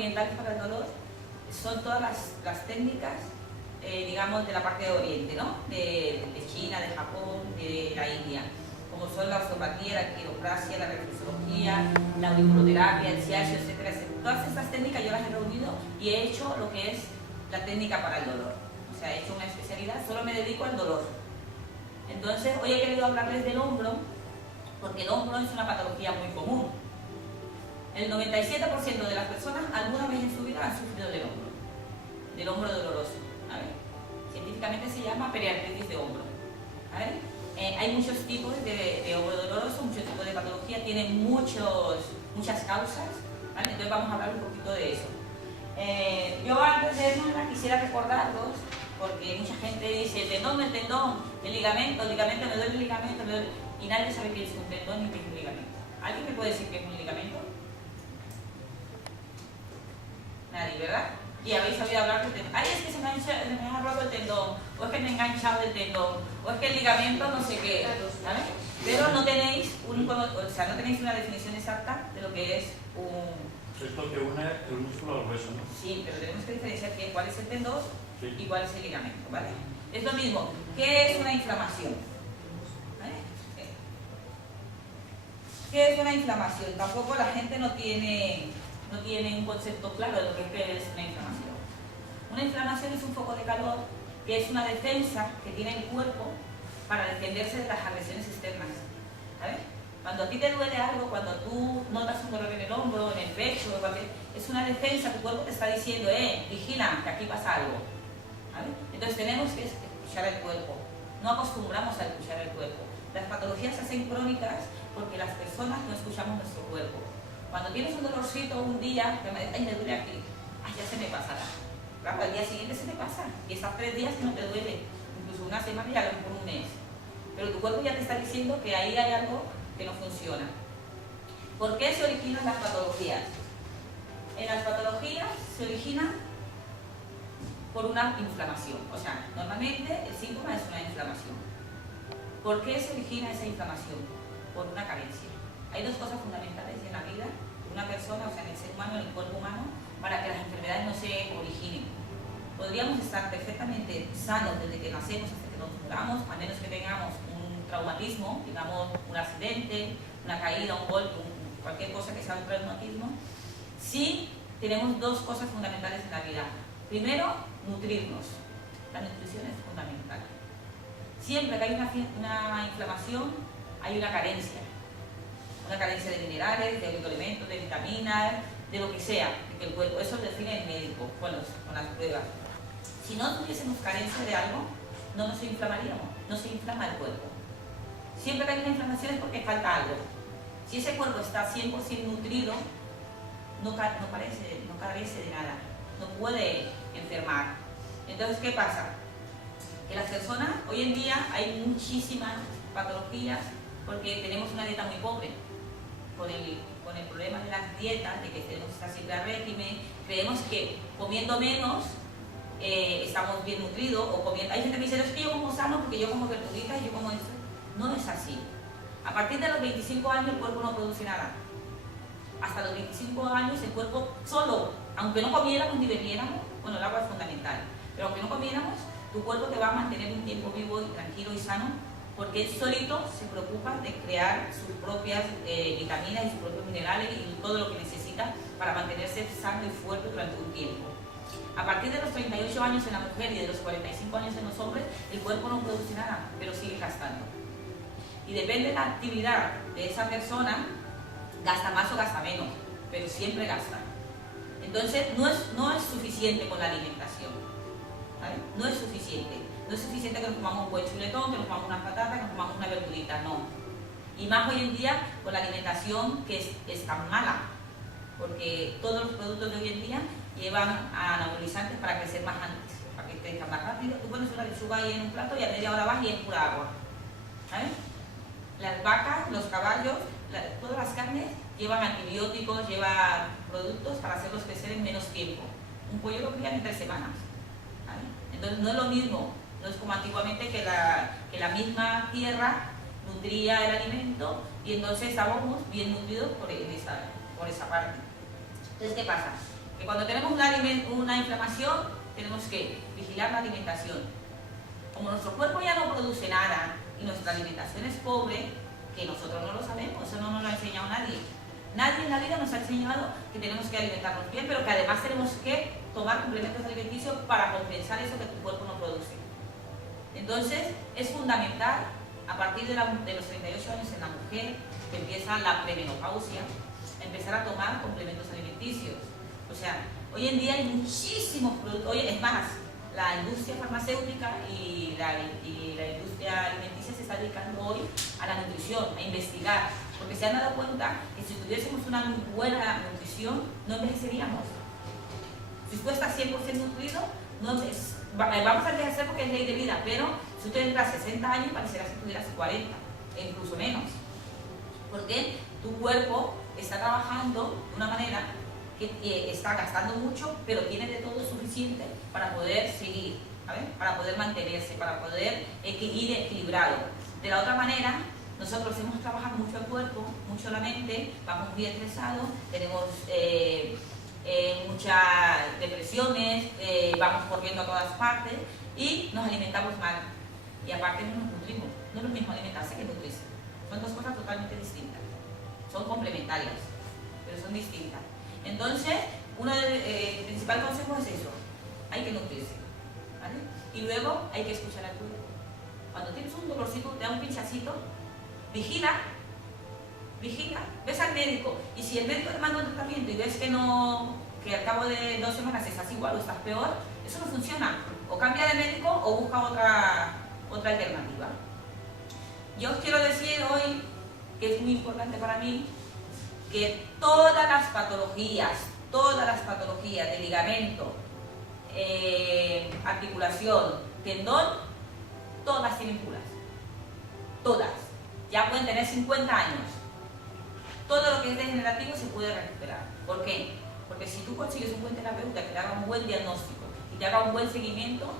orientales para el dolor son todas las técnicas, digamos, de la parte de Oriente, ¿no? De China, de Japón, de la India, como son la osteopatía, la quiropraxia, la reflexología, la auriculoterapia, el shiatsu, etcétera, etcétera. Todas estas técnicas yo las he reunido y he hecho lo que es la técnica para el dolor. O sea, he hecho una especialidad, solo me dedico al dolor. Entonces, hoy he querido hablarles del hombro, porque el hombro es una patología muy común. El 97% de las personas alguna vez en su vida han sufrido del hombro doloroso. ¿Vale? Científicamente se llama periartritis de hombro. ¿Vale? Hay muchos tipos de hombro doloroso, muchos tipos de patología, tienen muchas causas. ¿Vale? Entonces vamos a hablar un poquito de eso. Yo antes de nada quisiera recordaros, porque mucha gente dice el tendón, el ligamento, me duele el ligamento, y nadie sabe qué es un tendón ni qué es un ligamento. ¿Alguien me puede decir qué es un ligamento? Nadie, ¿verdad? Y habéis oído hablar del tendón. Ay, es que se me ha roto el tendón, o es que me he enganchado el tendón, o es que el ligamento no sé qué, ¿vale? Pero no tenéis no tenéis una definición exacta de lo que es un... Es lo que une el músculo al hueso, ¿no? Sí, pero tenemos que diferenciar cuál es el tendón y cuál es el ligamento, ¿vale? Es lo mismo. ¿Qué es una inflamación? ¿Vale? ¿Qué es una inflamación? Tampoco la gente no tiene un concepto claro de lo que es una inflamación. Una inflamación es un foco de calor que es una defensa que tiene el cuerpo para defenderse de las agresiones externas. ¿Sabes? Cuando a ti te duele algo, cuando tú notas un dolor en el hombro, en el pecho, es una defensa, tu cuerpo te está diciendo, vigila, que aquí pasa algo. ¿Vale? Entonces tenemos que escuchar el cuerpo. No acostumbramos a escuchar el cuerpo. Las patologías se hacen crónicas porque las personas no escuchamos nuestro cuerpo. Cuando tienes un dolorcito un día, me duele aquí, ya se me pasará. Claro, al día siguiente se te pasa. Y estás 3 días que no te duele, incluso una semana y a lo mejor un mes. Pero tu cuerpo ya te está diciendo que ahí hay algo que no funciona. ¿Por qué se originan las patologías? En las patologías se originan por una inflamación. O sea, normalmente el síntoma es una inflamación. ¿Por qué se origina esa inflamación? Por una carencia. Hay 2 cosas fundamentales en la vida de una persona, o sea, en el ser humano, en el cuerpo humano, para que las enfermedades no se originen. Podríamos estar perfectamente sanos desde que nacemos hasta que nos muramos, a menos que tengamos un traumatismo, digamos un accidente, una caída, un golpe, cualquier cosa que sea un traumatismo, si tenemos 2 cosas fundamentales en la vida. Primero, nutrirnos. La nutrición es fundamental. Siempre que hay una inflamación, hay una carencia. Una carencia de minerales, de oligoelementos, de vitaminas, de lo que sea, de que el cuerpo, eso lo define el médico con las pruebas. Si no tuviésemos carencia de algo, no nos inflamaríamos, no se inflama el cuerpo. Siempre que hay una inflamación es porque falta algo. Si ese cuerpo está 100% nutrido, no carece de nada, no puede enfermar. Entonces, ¿qué pasa? Que las personas, hoy en día hay muchísimas patologías porque tenemos una dieta muy pobre. Con el problema de las dietas, de que tenemos que estar siempre a régimen, creemos que comiendo menos estamos bien nutridos, o comiendo... Hay gente que dice, es que yo como sano porque yo como verduritas y yo como eso. No es así. A partir de los 25 años el cuerpo no produce nada. Hasta los 25 años el cuerpo solo, aunque no comiéramos ni bebiéramos, bueno, el agua es fundamental, pero aunque no comiéramos, tu cuerpo te va a mantener un tiempo vivo y tranquilo y sano, porque él solito se preocupa de crear sus propias vitaminas y sus propios minerales y todo lo que necesita para mantenerse sano y fuerte durante un tiempo. A partir de los 38 años en la mujer y de los 45 años en los hombres, el cuerpo no produce nada, pero sigue gastando. Y depende de la actividad de esa persona, gasta más o gasta menos, pero siempre gasta. Entonces no es suficiente con la alimentación, ¿vale? No es suficiente. No es suficiente que nos comamos un buen chuletón, que nos comamos unas patatas, que nos comamos una verdurita, no. Y más hoy en día con la alimentación que es tan mala, porque todos los productos de hoy en día llevan anabolizantes para crecer más antes, para que crezcan más rápido. Tú pones una lechuga ahí en un plato y a media hora vas y es pura agua. ¿Sabes? Las vacas, los caballos, todas las carnes llevan antibióticos, llevan productos para hacerlos crecer en menos tiempo. Un pollo lo crían en 3 semanas. ¿Vale? Entonces no es lo mismo. No es como antiguamente que la misma tierra nutría el alimento y entonces estábamos bien nutridos por esa parte. Entonces, ¿qué pasa? Que cuando tenemos una inflamación, tenemos que vigilar la alimentación. Como nuestro cuerpo ya no produce nada y nuestra alimentación es pobre, que nosotros no lo sabemos, eso no nos lo ha enseñado nadie. Nadie en la vida nos ha enseñado que tenemos que alimentarnos bien, pero que además tenemos que tomar complementos alimenticios para compensar eso que tu cuerpo no produce. Entonces, es fundamental, a partir de los 38 años en la mujer, que empieza la premenopausia, empezar a tomar complementos alimenticios. O sea, hoy en día hay muchísimos productos, es más, la industria farmacéutica y la industria alimenticia se está dedicando hoy a la nutrición, a investigar, porque se han dado cuenta que si tuviésemos una buena nutrición, no envejeceríamos. Si tú estás 100% nutrido, vamos a envejecer porque es ley de vida, pero si tú tendrás 60 años, parecerá que tuvieras 40, e incluso menos. Porque tu cuerpo está trabajando de una manera que está gastando mucho, pero tiene de todo suficiente para poder seguir, ¿sabes? Para poder mantenerse, para poder ir equilibrado. De la otra manera, nosotros hemos trabajado mucho el cuerpo, mucho la mente, vamos muy estresados, tenemos muchas depresiones, vamos corriendo a todas partes y nos alimentamos mal. Y aparte no nos nutrimos. No es lo mismo alimentarse que nutrirse. Son dos cosas totalmente distintas. Son complementarias, pero son distintas. Entonces, uno de los principales consejos es eso. Hay que nutrirse, ¿vale? Y luego hay que escuchar al cuerpo. Cuando tienes un dolorcito, te da un pinchacito, vigila, ves al médico. Y si el médico te manda un tratamiento y ves que al cabo de 2 semanas estás igual o estás peor, eso no funciona. O cambia de médico o busca otra alternativa. Yo os quiero decir hoy que es muy importante para mí que todas las patologías de ligamento, articulación, tendón, todas tienen curas. Todas. Ya pueden tener 50 años. Todo lo que es degenerativo se puede recuperar. ¿Por qué? Porque si tú consigues un buen terapeuta que te haga un buen diagnóstico y te haga un buen seguimiento,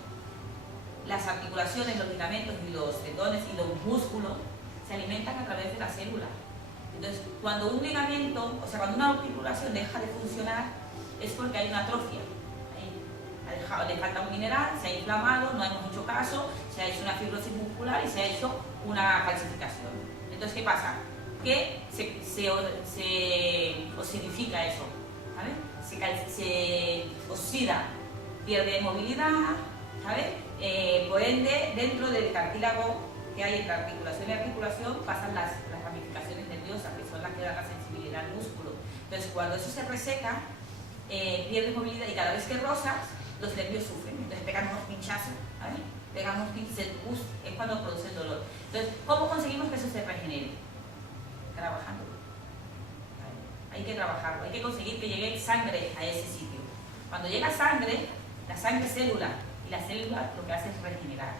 las articulaciones, los ligamentos y los tendones y los músculos se alimentan a través de la célula. Entonces, cuando un ligamento, o sea, cuando una articulación deja de funcionar, es porque hay una atrofia. Le falta un mineral, se ha inflamado, no hemos hecho caso, se ha hecho una fibrosis muscular y se ha hecho una calcificación. Entonces, ¿qué pasa? Que se osidifica eso, ¿sabes? Se oxida, pierde movilidad, ¿sabes? Por ende, dentro del cartílago que hay entre articulación y articulación pasan las ramificaciones nerviosas, que son las que dan la sensibilidad al músculo. Entonces, cuando eso se reseca, pierdes movilidad y cada vez que rozas, los nervios sufren. Entonces, pegan unos pinchazos, ¿vale? Pegan unos pinchazos, es cuando produce el dolor. Entonces, ¿cómo conseguimos que eso se regenere? Trabajando. ¿Vale? Hay que trabajarlo, hay que conseguir que llegue sangre a ese sitio. Cuando llega sangre, la sangre es célula, y la célula lo que hace es regenerar.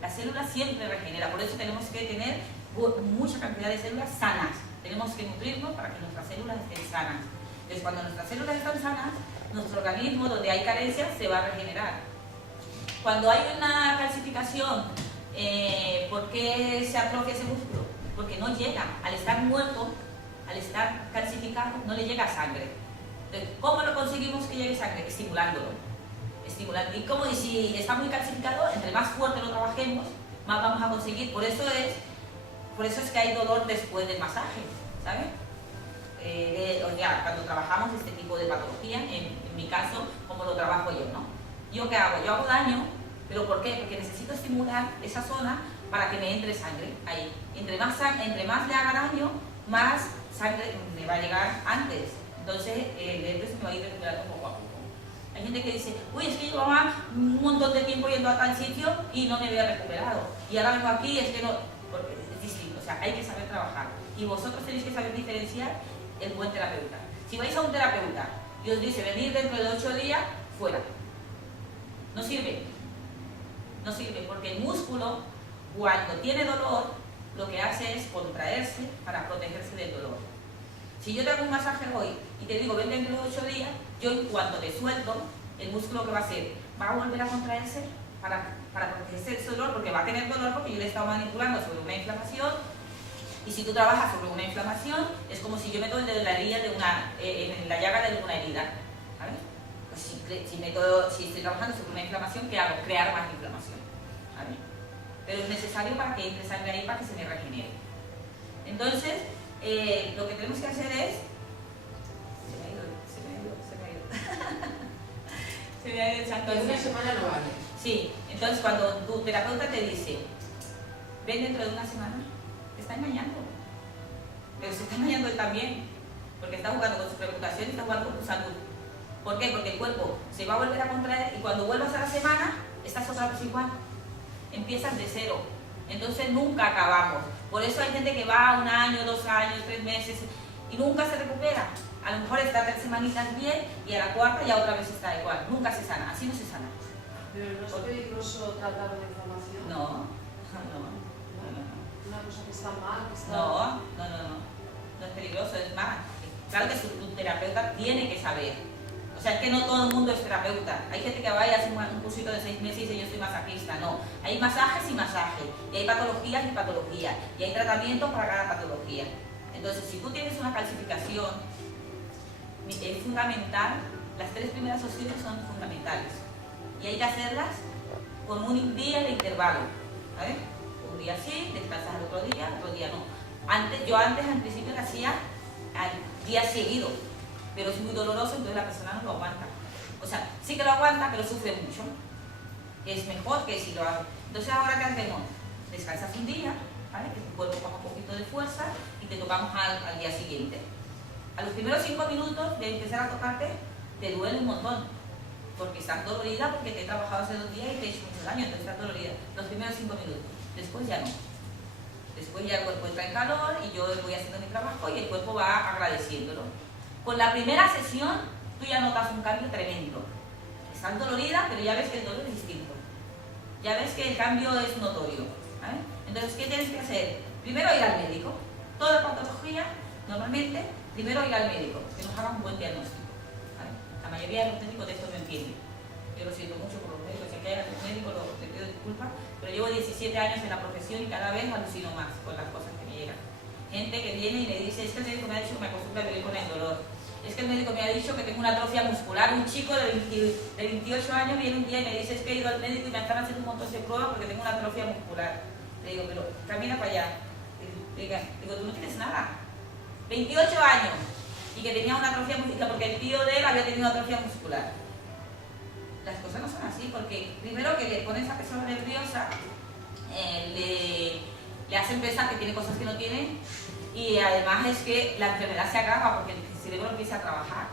La célula siempre regenera, por eso tenemos que tener mucha cantidad de células sanas. Tenemos que nutrirnos para que nuestras células estén sanas. Entonces, cuando nuestras células están sanas, nuestro organismo, donde hay carencias, se va a regenerar. Cuando hay una calcificación, ¿por qué se atrofia ese músculo? Porque no llega, al estar muerto, al estar calcificado, no le llega sangre. Entonces, ¿cómo lo conseguimos que llegue sangre? Estimulándolo. Y si está muy calcificado, entre más fuerte lo trabajemos, más vamos a conseguir. Por eso es que hay dolor después del masaje, ¿sabes? Cuando trabajamos este tipo de patología, en mi caso, como lo trabajo yo, ¿no? ¿Yo qué hago? Yo hago daño, ¿pero por qué? Porque necesito estimular esa zona para que me entre sangre ahí. Entre más le haga daño, más sangre me va a llegar antes. Entonces, el nervio se me va a ir recuperando poco a poco. Hay gente que dice, uy, es que yo llevaba un montón de tiempo yendo a tal sitio y no me había recuperado. Y ahora vengo aquí y es que no, porque es distinto. O sea, hay que saber trabajar. Y vosotros tenéis que saber diferenciar el buen terapeuta. Si vais a un terapeuta y os dice venir dentro de 8 días, fuera. No sirve. No sirve, porque el músculo, cuando tiene dolor, lo que hace es contraerse para protegerse del dolor. Si yo te hago un masaje hoy y te digo ven dentro de 8 días, yo en cuanto te suelto, el músculo que va a hacer, va a volver a contraerse para protegerse de ese dolor, porque va a tener dolor porque yo le he estado manipulando sobre una inflamación Y si tú trabajas sobre una inflamación, es como si yo meto el dedo en la herida en la llaga de alguna herida. ¿Vale? Pues si estoy trabajando sobre una inflamación, ¿qué hago? Crear más inflamación. ¿Vale? Pero es necesario para que entre sangre ahí para que se me regenere. Entonces, lo que tenemos que hacer es... Se me ha ido el santo. Una semana no vale. Sí, entonces cuando tu terapeuta te dice, ven dentro de una semana, te está engañando. Pero se está engañando él también, porque está jugando con su reputación y está jugando con tu salud. ¿Por qué? Porque el cuerpo se va a volver a contraer y cuando vuelvas a la semana, estás otra vez igual. Empiezas de cero. Entonces nunca acabamos. Por eso hay gente que va 1 año, 2 años, 3 meses y nunca se recupera. A lo mejor está 3 semanitas bien y a la 4ª ya otra vez está igual. Nunca se sana, así no se sana. Pero no es peligroso tratar una inflamación. No. Una cosa que está mal, que está... No es peligroso, es más. Claro que tu terapeuta tiene que saber. O sea, es que no todo el mundo es terapeuta. Hay gente que va y hace un cursito de 6 meses y dice yo soy masajista. No, hay masajes y masajes. Y hay patologías y patologías. Y hay tratamientos para cada patología. Entonces, si tú tienes una calcificación, es fundamental, las 3 primeras opciones son fundamentales. Y hay que hacerlas con un día de intervalo. ¿Vale? Un día sí, descansas el otro día no. Yo antes al principio lo hacía al día seguido, pero es muy doloroso, entonces la persona no lo aguanta. O sea, sí que lo aguanta, pero sufre mucho. Es mejor que si lo hago. Entonces ahora ¿qué hacemos? Descansas un día, ¿vale? Que tu cuerpo coja un poquito de fuerza y te tocamos al día siguiente. A los primeros 5 minutos de empezar a tocarte, te duele un montón, porque estás dolorida, porque te he trabajado hace 2 días y te he hecho mucho daño, entonces estás dolorida. Los primeros 5 minutos, después ya no. Después ya el cuerpo entra en calor y yo voy haciendo mi trabajo y el cuerpo va agradeciéndolo. Con la primera sesión, tú ya notas un cambio tremendo. Estás dolorida, pero ya ves que el dolor es distinto. Ya ves que el cambio es notorio. ¿Vale? Entonces, ¿qué tienes que hacer? Primero ir al médico. Toda patología, normalmente, primero ir al médico, que nos haga un buen diagnóstico. ¿Vale? La mayoría de los médicos de esto no entienden. Yo lo siento mucho por los médicos, si aquí hay algún médico, te pido disculpas, pero llevo 17 años en la profesión y cada vez alucino más con las cosas que me llegan. Gente que viene y me dice, es que el médico me ha dicho que me acostumbro a vivir con el dolor. Es que el médico me ha dicho que tengo una atrofia muscular. Un chico de 28 años viene un día y me dice, es que he ido al médico y me están haciendo un montón de pruebas porque tengo una atrofia muscular. Le digo, pero camina para allá. Digo, tú no tienes nada. 28 años y que tenía una atrofia muscular porque el tío de él había tenido atrofia muscular. Las cosas no son así, porque primero que le pones a persona nerviosa, le hacen pensar que tiene cosas que no tiene y además es que la enfermedad se agrava porque el cerebro empieza a trabajar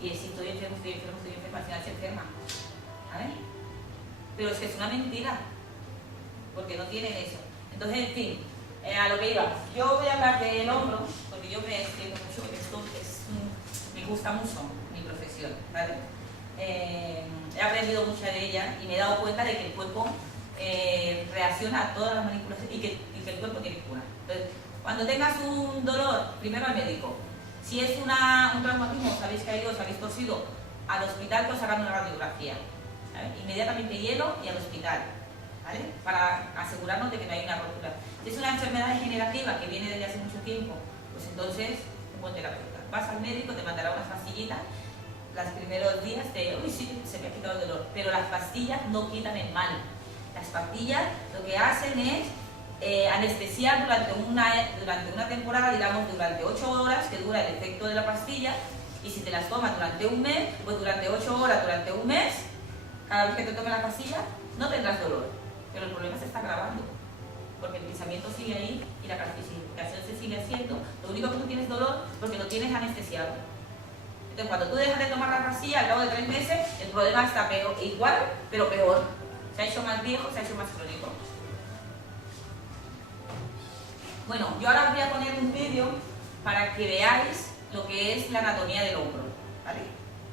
y es si estoy enfermo, al final se enferma. ¿Vale? Pero es que es una mentira, porque no tienen eso. Entonces, en fin, a lo que iba, yo voy a hablar del hombro, porque yo me extiendo mucho, porque esto me gusta mucho mi profesión, ¿vale? He aprendido mucho de ella y me he dado cuenta de que el cuerpo reacciona a todas las manipulaciones y que el cuerpo tiene cura. Entonces, cuando tengas un dolor, primero al médico. Si es un traumatismo, sabéis que os habéis torcido, al hospital que os hagan una radiografía. ¿Vale? Inmediatamente hielo y al hospital, ¿vale? Para asegurarnos de que no hay una rotura. Si es una enfermedad degenerativa que viene desde hace mucho tiempo, pues entonces un buen terapeuta. Vas al médico, te mandará unas pastillitas. Los primeros días uy, sí, se me ha quitado el dolor, pero las pastillas no quitan el mal. Las pastillas lo que hacen es anestesiar durante una temporada, digamos durante 8 horas que dura el efecto de la pastilla, y si te las tomas durante un mes, pues durante 8 horas, durante un mes, cada vez que te tomes la pastilla, no tendrás dolor, pero el problema se está agravando, porque el pensamiento sigue ahí y la calcificación se sigue haciendo. Lo único que tú tienes dolor porque lo tienes anestesiado. Entonces, cuando tú dejas de tomar la pastilla al cabo de 3 meses, el problema está peor, igual, pero peor. Se ha hecho más viejo, se ha hecho más crónico. Bueno, yo ahora os voy a poner un vídeo para que veáis lo que es la anatomía del hombro, ¿vale?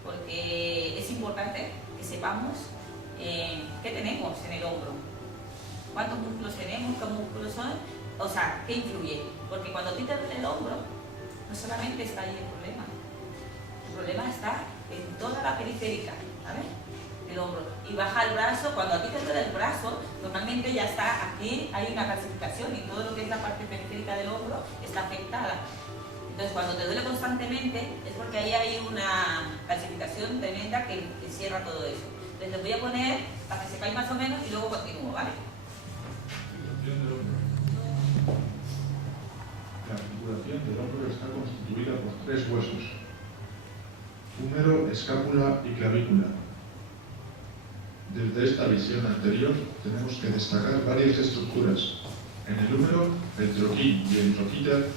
Porque es importante que sepamos qué tenemos en el hombro, cuántos músculos tenemos, qué músculos son, o sea, qué influye. Porque cuando a ti te duele el hombro, no solamente está ahí el problema está en toda la periférica, ¿vale? El hombro. y baja el brazo. Cuando a ti te duele el brazo, normalmente ya está aquí, hay una calcificación y todo lo que es la parte periférica del hombro está afectada. Entonces, cuando te duele constantemente es porque ahí hay una calcificación tremenda que cierra todo eso. Entonces, les voy a poner para que sepáis más o menos y luego continúo, ¿vale? La articulación del hombro está constituida por 3 huesos: húmero, escápula y clavícula. Desde esta visión anterior tenemos que destacar varias estructuras. En el húmero, el troquín y el troquíter,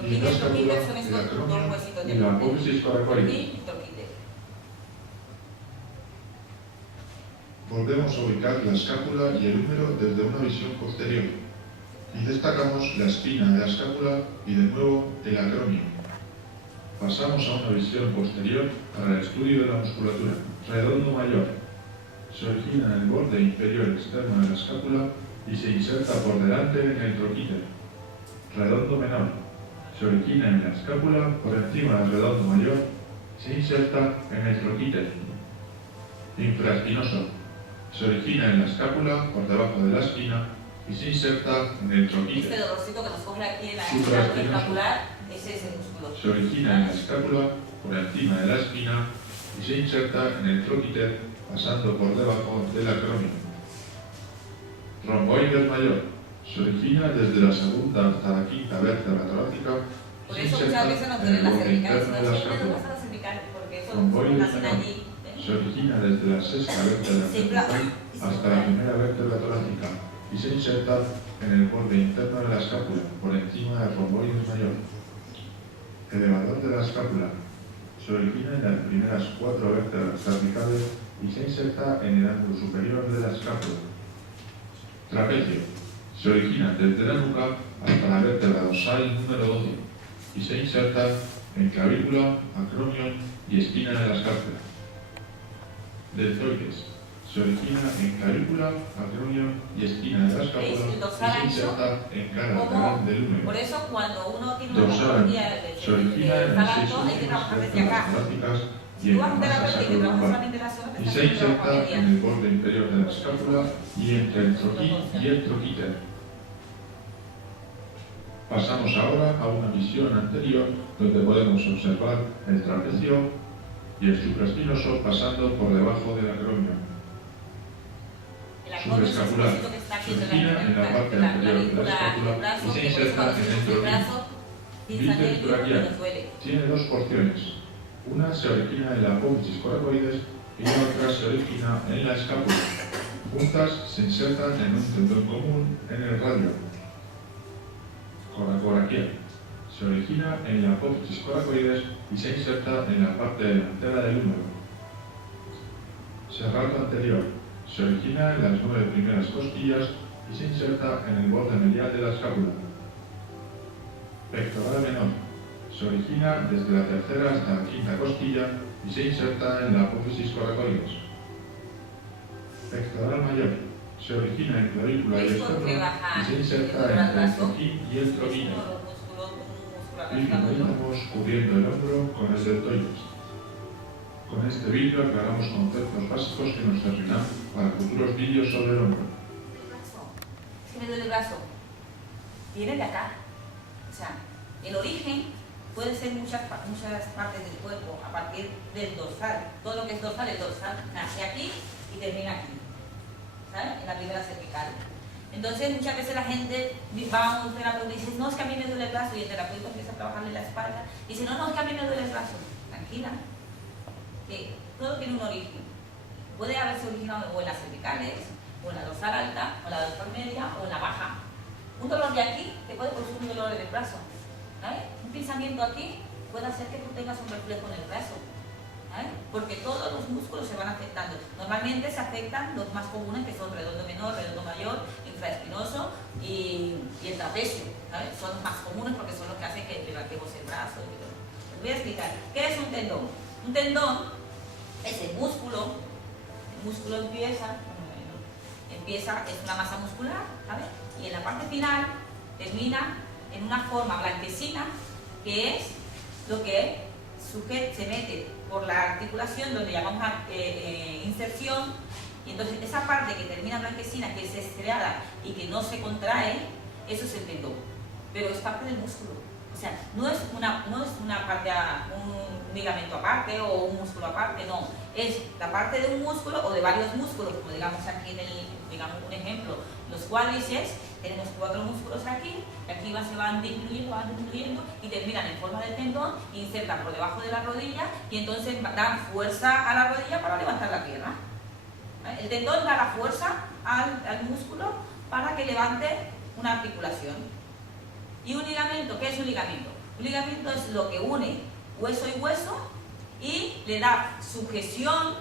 y en la escápula, el acromio y la apófisis coracoide. Volvemos a ubicar la escápula y el húmero desde una visión posterior y destacamos la espina de la escápula y de nuevo el acromio. Pasamos a una visión posterior para el estudio de la musculatura. Redondo mayor. Se origina en el borde inferior externo de la escápula y se inserta por delante en el troquíter. Redondo menor. Se origina en la escápula por encima del redondo mayor y se inserta en el troquíter. Infraespinoso. Se origina en la escápula por debajo de la espina y se inserta en el troquíter. Este dolorcito que nos coge aquí en la escapular, ese es el músculo. Se origina en la escápula por encima de la espina y se inserta en el troquíter pasando por debajo del acromio. Romboides mayor. Se origina desde la segunda hasta la quinta vértebra torácica y Por se eso inserta muchas veces nos en duelen el las borde cervicales, interno de no la siempre nos escápula. pasa las cervicales, porque eso Romboides nacen menor. allí. Se origina desde la sexta vértebra cervical hasta la primera vértebra torácica y se inserta en el borde interno de la escápula, por encima del romboides mayor. Elevador de la escápula. Se origina en las primeras 4 vértebras cervicales y se inserta en el ángulo superior de la escápula. Trapecio. Se origina desde la nuca hasta la vértebra dorsal número 12 y se inserta en clavícula, acromio y espina de la escápula. Deltoides. Se origina en clavícula, acromio y espina de la escápula y se inserta en cara lateral del húmero. Por eso cuando uno tiene una Dorsal. patología Se origina en las 6 hay que trabajar desde vértebras acá. torácicas y Si en tú la vas a masa terapeuta y que trabajas sacrolumbar solamente la zona, y se inserta en el borde inferior de la escápula y entre el troquín y el troquíter. Pasamos ahora a una visión anterior donde podemos observar el trapecio y el supraespinoso pasando por debajo del acromio. Subescapular. Se origina en la parte anterior de la escápula y se inserta en el troquín. Bíceps braquial. Tiene 2 porciones. Una se origina en la apófisis coracoides y la otra se origina en la escápula. Juntas se insertan en un tendón común en el radio. Coracoraquial. Se origina en la apófisis coracoides y se inserta en la parte delantera del húmero. Serrato anterior. Se origina en las 9 primeras costillas y se inserta en el borde medial de la escápula. Pectoral menor. Se origina desde la tercera hasta la quinta costilla y se inserta en la apófisis coracoides. Pectoral mayor. Se origina en clavícula y esternón y se inserta entre el troquín y el troquíter. Y finalizamos cubriendo el hombro con el deltoides. Con este vídeo aclaramos conceptos básicos que nos servirán para futuros vídeos sobre el hombro. Es que me duele el brazo. Viene de acá. O sea, el origen puede ser muchas partes del cuerpo a partir del dorsal. Todo lo que es dorsal, el dorsal nace aquí y termina aquí, ¿sabes? En la primera cervical. Entonces, muchas veces la gente va a un terapeuta y dice, no, es que a mí me duele el brazo, y el terapeuta empieza a trabajarle la espalda y dice, no, es que a mí me duele el brazo. Tranquila, que todo tiene un origen. Puede haberse originado o en las cervicales, o en la dorsal alta, o en la dorsal media, o en la baja. Un dolor de aquí te puede producir un dolor en el brazo, ¿sabes? Un pensamiento aquí puede hacer que tú tengas un reflejo en el brazo, ¿sabes? Porque todos los músculos se van afectando. Normalmente se afectan los más comunes, que son redondo menor, redondo mayor, infraespinoso y el trapecio, ¿sabes? Son los más comunes porque son los que hacen que levantemos el brazo. Les voy a explicar. ¿Qué es un tendón? Un tendón es el músculo empieza, es una masa muscular, ¿sabes? Y en la parte final termina en una forma blanquecina, que es lo que se mete por la articulación, donde llamamos inserción, Y entonces esa parte que termina blanquecina, que es estriada y que no se contrae, eso es el tendón. Pero es parte del músculo. O sea, no es una parte, un ligamento aparte o un músculo aparte, no. Es la parte de un músculo o de varios músculos, como digamos aquí en digamos un ejemplo, los cuádriceps, tenemos 4 músculos aquí, y aquí se van disminuyendo y terminan en forma de tendón, insertan por debajo de la rodilla y entonces dan fuerza a la rodilla para levantar la pierna. El tendón da la fuerza al músculo para que levante una articulación. ¿Y un ligamento? ¿Qué es un ligamento? Un ligamento es lo que une hueso y hueso y le da sujeción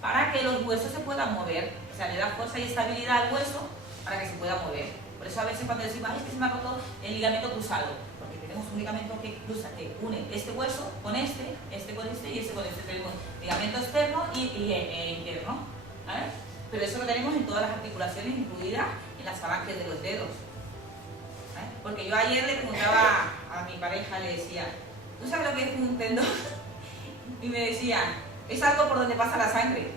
para que los huesos se puedan mover. O sea, le da fuerza y estabilidad al hueso para que se pueda mover. Por eso a veces cuando decimos, es que se me ha roto el ligamento cruzado, porque tenemos un ligamento que cruza, que une este hueso con este con este y este con este. Tenemos ligamento externo y interno. ¿Vale? Pero eso lo tenemos en todas las articulaciones, incluidas en las falanges de los dedos. ¿Vale? Porque yo ayer le preguntaba a mi pareja, le decía, ¿tú sabes lo que es un tendón? Y me decía, es algo por donde pasa la sangre.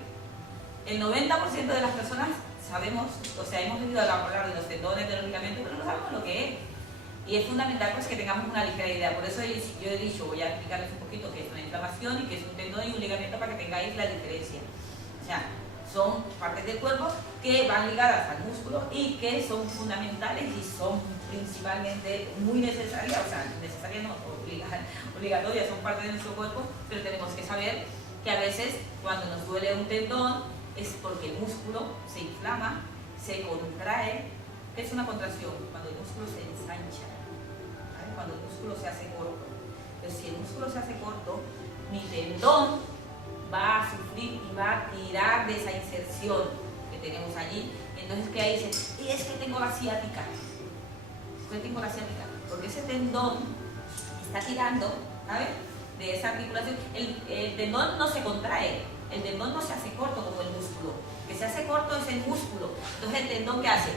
El 90% de las personas sabemos, o sea, hemos oído hablar de los tendones, de los ligamentos, pero no sabemos lo que es. Y es fundamental pues que tengamos una ligera idea. Por eso yo he dicho, voy a explicarles un poquito qué es una inflamación y qué es un tendón y un ligamento para que tengáis la diferencia. O sea, son partes del cuerpo que van ligadas al músculo y que son fundamentales y son principalmente muy necesarias, o sea, necesarias no, obligatorias, son parte de nuestro cuerpo, pero tenemos que saber que a veces cuando nos duele un tendón es porque el músculo se inflama, se contrae. ¿Qué es una contracción? Cuando el músculo se ensancha, ¿vale? Cuando el músculo se hace corto. Entonces, si el músculo se hace corto, mi tendón va a sufrir y va a tirar de esa inserción que tenemos allí. Entonces, ¿qué hay? Dice, y es que tengo la ciática. ¿Por qué tengo la ciática? Porque ese tendón está tirando, ¿sabes? De esa articulación. El tendón no se contrae, el tendón no se hace corto como el músculo. El que se hace corto es el músculo. Entonces, ¿el tendón qué hace?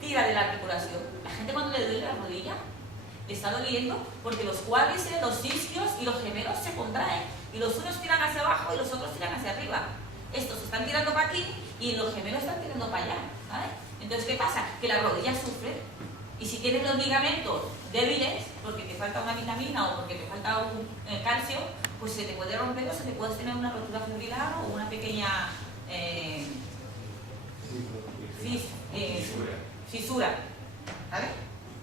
Tira de la articulación. La gente cuando le duele la rodilla, le está doliendo porque los cuádriceps, los isquios y los gemelos se contraen. Y los unos tiran hacia abajo y los otros tiran hacia arriba. Estos están tirando para aquí y los gemelos están tirando para allá, ¿vale? Entonces, ¿qué pasa? Que la rodilla sufre. Y si tienes los ligamentos débiles, porque te falta una vitamina o porque te falta un calcio, pues se te puede romper o se te puede tener una rotura fibrilar o una pequeña fisura, ¿vale?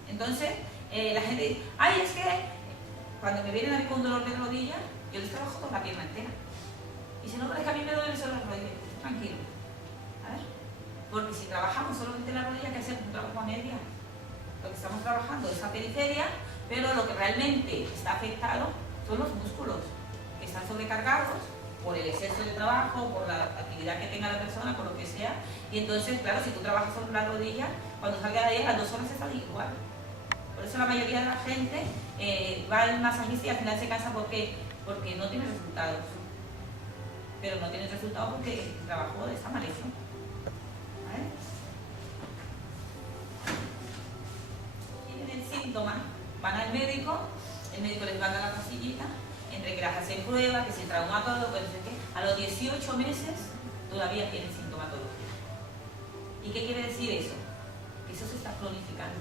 Entonces, la gente dice, ay, es que cuando me vienen a mí con dolor de rodilla, yo les trabajo con la pierna entera. Y si no, pero es que a mí me duele solo la rodilla. Tranquilo, ¿vale? Porque si trabajamos solamente la rodilla, hay que hacer un trabajo a media. Lo que estamos trabajando es la periferia, pero lo que realmente está afectado son los músculos, que están sobrecargados por el exceso de trabajo, por la actividad que tenga la persona, por lo que sea. Y entonces, claro, si tú trabajas sobre la rodilla, cuando salga de ahí, a las 2 horas está igual. Por eso la mayoría de la gente va al masajista y al final se cansa porque no tiene resultados. Pero no tiene resultados porque el trabajo está mal hecho. ¿Vale? Tienen el síntoma, van al médico, el médico les manda la pastillita, entre que las hacen pruebas, que si el traumatólogo, que no sé qué, a los 18 meses todavía tienen sintomatología. ¿Y qué quiere decir eso? Que eso se está cronificando.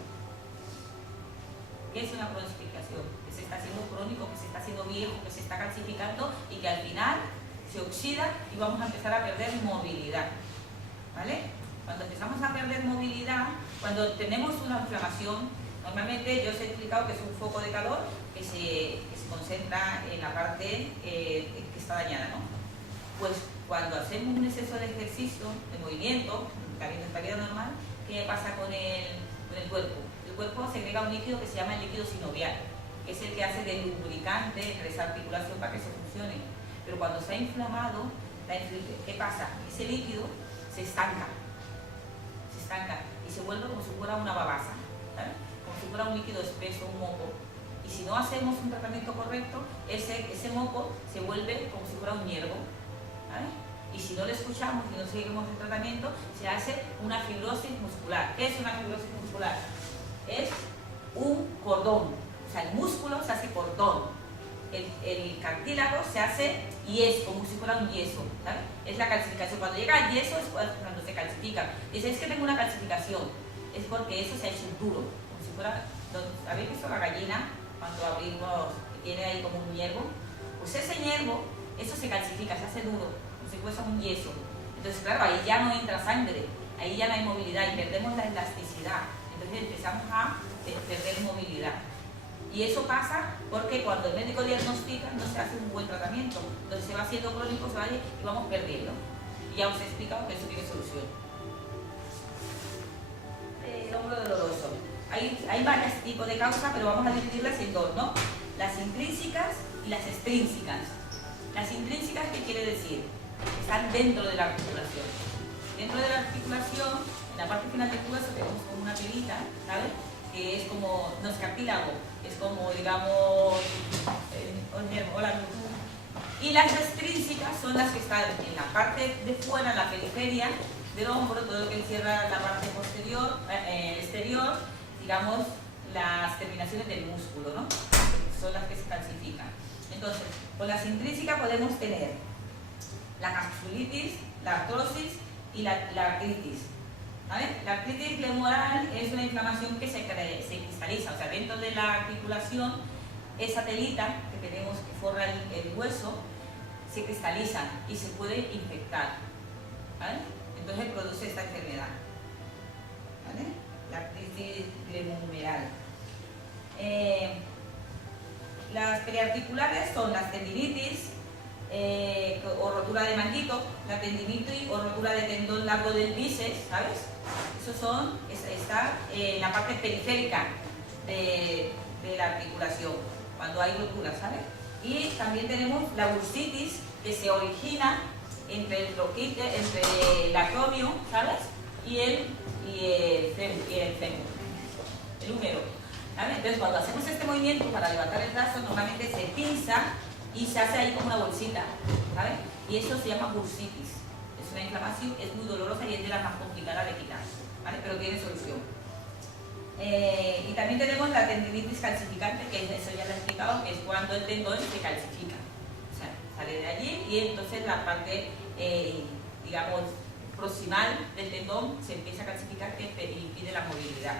¿Qué es una cronificación? Que se está haciendo crónico, que se está haciendo viejo, que se está calcificando y que al final se oxida y vamos a empezar a perder movilidad. ¿Vale? Cuando empezamos a perder movilidad, cuando tenemos una inflamación, normalmente yo os he explicado que es un foco de calor que se concentra en la parte que está dañada, ¿no? Pues cuando hacemos un exceso de ejercicio, de movimiento, en nuestra vida normal, ¿qué pasa con el cuerpo? El cuerpo segrega un líquido que se llama el líquido sinovial, que es el que hace de lubricante entre esa articulación para que eso funcione. Pero cuando está inflamado, ¿qué pasa? Ese líquido se estanca y se vuelve como si fuera una babasa, ¿vale? Como si fuera un líquido espeso, un moco. Y si no hacemos un tratamiento correcto, ese moco se vuelve como si fuera un hierbo, ¿vale? Y si no le escuchamos y no seguimos el tratamiento, se hace una fibrosis muscular. ¿Qué es una fibrosis muscular? Es un cordón, o sea, el músculo se hace cordón. el cartílago se hace yeso, como si fuera un yeso, ¿sabes? Es la calcificación. Cuando llega al yeso es cuando se calcifica. Dice, es que tengo una calcificación. Es porque eso se ha hecho duro, como si fuera, ¿habéis visto la gallina cuando abrimos, que tiene ahí como un hierbo? Pues ese hierbo, eso se calcifica, se hace duro, como si fuese un yeso. Entonces, claro, ahí ya no entra sangre, ahí ya no hay movilidad y perdemos la elasticidad. Entonces empezamos a perder movilidad. Y eso pasa porque cuando el médico diagnostica no se hace un buen tratamiento. Entonces se va haciendo crónico, se va y vamos perdiendo. Y ya os he explicado que eso tiene solución. El hombro doloroso. Hay varios tipos de causas, pero vamos a dividirlas en dos, ¿no? Las intrínsecas y las extrínsecas. Las intrínsecas, ¿qué quiere decir? Están dentro de la articulación. Dentro de la articulación, en la parte final del hueso tenemos como una pelita, ¿sabes? Que es como, no es cartílago, es como, digamos, hola. Y las extrínsecas son las que están en la parte de fuera, en la periferia del hombro, todo lo que encierra la parte posterior, exterior, digamos, las terminaciones del músculo, ¿no? Son las que se calcifican. Entonces, con las intrínsecas podemos tener la capsulitis, la artrosis y la artritis. ¿Vale? La artritis femoral es una inflamación que se cristaliza, o sea, dentro de la articulación, esa telita que tenemos que forra el hueso, se cristaliza y se puede infectar. ¿Vale? Entonces produce esta enfermedad. ¿Vale? La artritis femoral. Las periarticulares son las tendinitis o rotura de manguito, la tendinitis o rotura de tendón largo del bíceps, ¿sabes? Esos son, está en la parte periférica de la articulación, cuando hay rotura, ¿sabes? Y también tenemos la bursitis, que se origina entre el acromio, ¿sabes? Y el fémur, el húmero. ¿Vale? Entonces, cuando hacemos este movimiento para levantar el brazo, normalmente se pinza y se hace ahí como una bolsita, ¿vale? Y eso se llama bursitis. Es una inflamación, es muy dolorosa y es de las más complicadas de quitar, ¿vale? Pero tiene solución. Y también tenemos la tendinitis calcificante, que eso ya lo he explicado, que es cuando el tendón se calcifica. O sea, sale de allí y entonces la parte, digamos, proximal del tendón se empieza a calcificar, que impide la movilidad.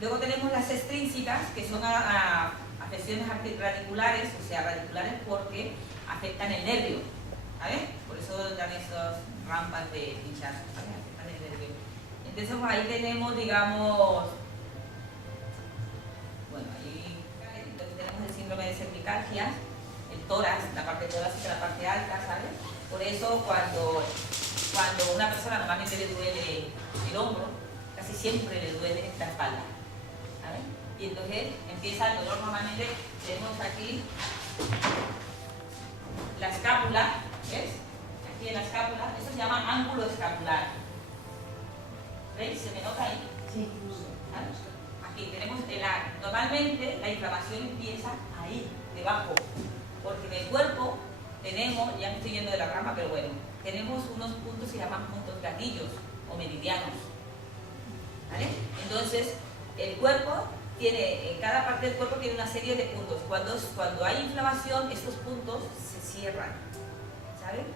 Luego tenemos las extrínsecas, que son afecciones radiculares, o sea, radiculares porque afectan el nervio, ¿vale? Por eso dan esas rampas de pinchazo, ¿vale? Afectan el nervio. Entonces, pues, ahí tenemos, digamos, bueno, ahí tenemos el síndrome de cervicalgia, el tórax, la parte torácica, la parte alta, ¿sabes? Por eso cuando una persona normalmente le duele el hombro, casi siempre le duele la espalda. Y entonces empieza el dolor. Normalmente tenemos aquí la escápula, ¿ves? Aquí en la escápula, eso se llama ángulo escapular. ¿Veis? ¿Se me nota ahí? Sí. ¿Vale? Aquí tenemos, normalmente la inflamación empieza ahí, debajo, porque en el cuerpo tenemos, ya me estoy yendo de la rama, pero bueno, tenemos unos puntos que se llaman puntos gatillos o meridianos. ¿Vale? Entonces, el cuerpo tiene, en cada parte del cuerpo tiene una serie de puntos. Cuando hay inflamación, estos puntos se cierran, ¿sabes?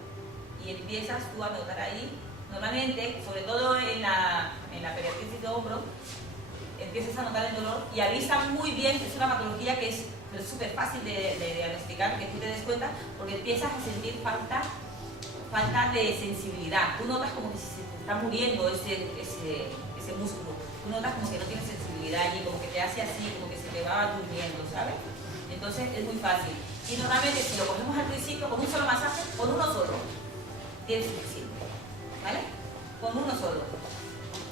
Y empiezas tú a notar ahí, normalmente, sobre todo en la periartritis de hombro, empiezas a notar el dolor y avisa muy bien, es una patología que es súper fácil de diagnosticar, que tú te des cuenta, porque empiezas a sentir falta de sensibilidad. Tú notas como que se te está muriendo ese músculo. Tú notas como que no tienes sensibilidad allí, como que te hace así, como que se te va durmiendo, ¿sabes? Entonces es muy fácil. Y normalmente si lo cogemos al principio con un solo masaje, con uno solo, tienes suficiente, ¿vale? Con uno solo.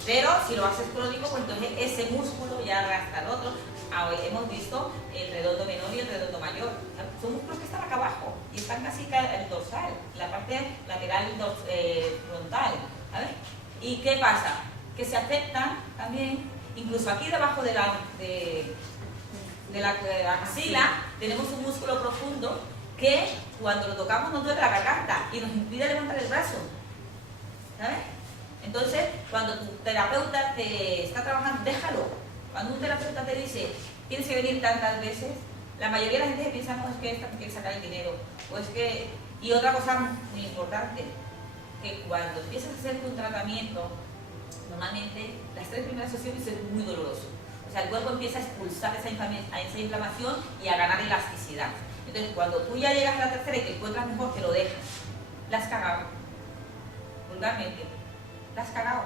Pero si lo haces crónico, pues entonces ese músculo ya arrastra al otro. Hoy hemos visto el redondo menor y el redondo mayor. Son músculos que están acá abajo y están casi el dorsal, la parte lateral frontal, ¿sabes? ¿Y qué pasa? Que se afectan también, incluso aquí debajo de la axila tenemos un músculo profundo que cuando lo tocamos nos duele la garganta y nos impide levantar el brazo, ¿sabes? Entonces, cuando tu terapeuta te está trabajando, déjalo. Cuando un terapeuta te dice, tienes que venir tantas veces, La mayoría de la gente piensa, no, es que esta quiere sacar el dinero, o es que... Y otra cosa muy importante, que cuando empiezas a hacer un tratamiento, normalmente las 3 primeras sesiones es muy doloroso. O sea, el cuerpo empieza a expulsar esa inflamación y a ganar elasticidad. Entonces, cuando tú ya llegas a la tercera y te encuentras mejor, te lo dejas. La has cagado. Vulgarmente. La has cagado.